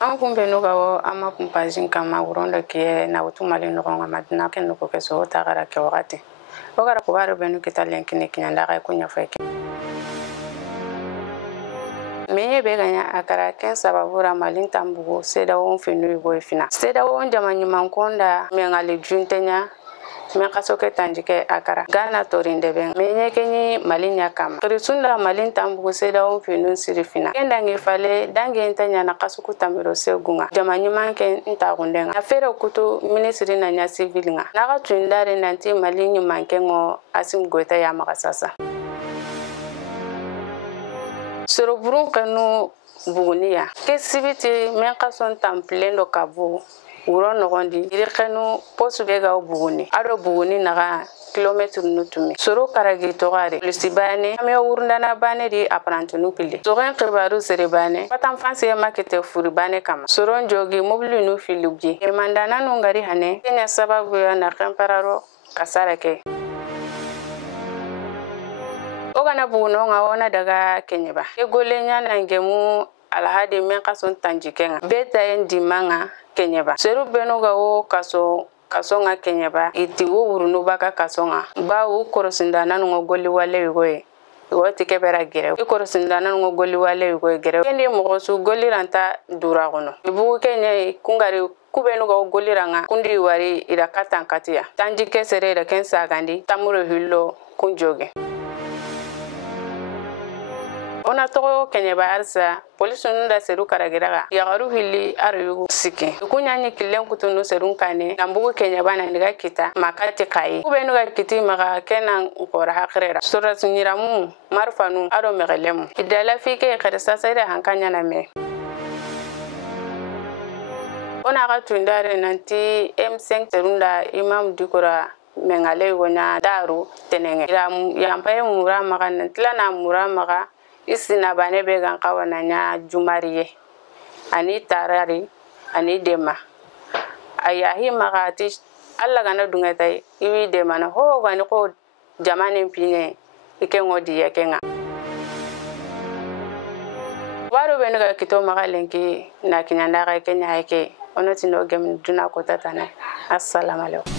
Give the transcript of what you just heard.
an kun bɛ n'u ka an ma kumpazin kama wuron da ke na wutu mali ɲɔgɔn ka madina kɛ nuko kɛ so ta gara kɛ wagati o gara ko baro bɛ n'u kita lenkini kinyanda ka ko ɲafɛ kɛ menye be ganya akara ken sababura malin tambugo seda won fenu go fina seda won jamani mankonda mengali juntenya men kasoke tanjike akara gana torinde ben menye kenyi malinya kam risunda malin tambugo seda won fenu sirifina kendangi fale dangi entanya na kasuku tamiro segunga jamani manke ntagundenga afere kutu ministri na nya civil nga naga tundare nanti malinyu manke ngo asim goita ya makasasa Soroburun kanu buguniya ke sibiti men kason tamplendo kabu wuro nogondi iri kanu posu bega buguni ado buguni naga kilometre nutumi soro karagi togare lisibane ame wurndana bane di aprantunu pili soren kibaru serebane patam fanse makete furibane kama soron jogi mobili nu filubji e mandana nu ngari hane kenya sababu ya na kampararo kasarake ogana buno nga wona daga kenyeba e golenya na ngemu alhadi men kason tanjikenga beta endi manga kenyeba seru beno ga o kasonga kenyeba iti wo wurunu baka kasonga ba wo korosindana ngo golli wale yoy woti kebera gere e korosindana ngo golli wale yoy gere kendi mo su golli ranta dura gono ibu kenya kungari kubenu ga golli ranga kundi wari ida katan katia tanjike sere da kensa gandi tamuro hillo kunjoge ona togo kenyeba arsa police nunda seru karagiraga yagaru hilli aru sike kunyani killen kutunu serun kane nambugo kenyeba na ndiga kita makati kai kubenu ga kiti maga kenan ngora hakrera sura sunyiramu marfanu ado megelemu idala fike kharisa sayda hankanya na me ona ga tundare nanti M5 serunda imam dikora mengale wona daru tenenge yampaye mura maga nantila na mura maga isina bane be gan kawana nya jumariye ani tarari ani dema ayahi magati alla gana dungatai iwi dema na ho gani ko jamani pine ike ngodi yakenga waro benu ga kito magalenki na kinyanda ga kenya yake onoti no gem duna ko tatana assalamu alaikum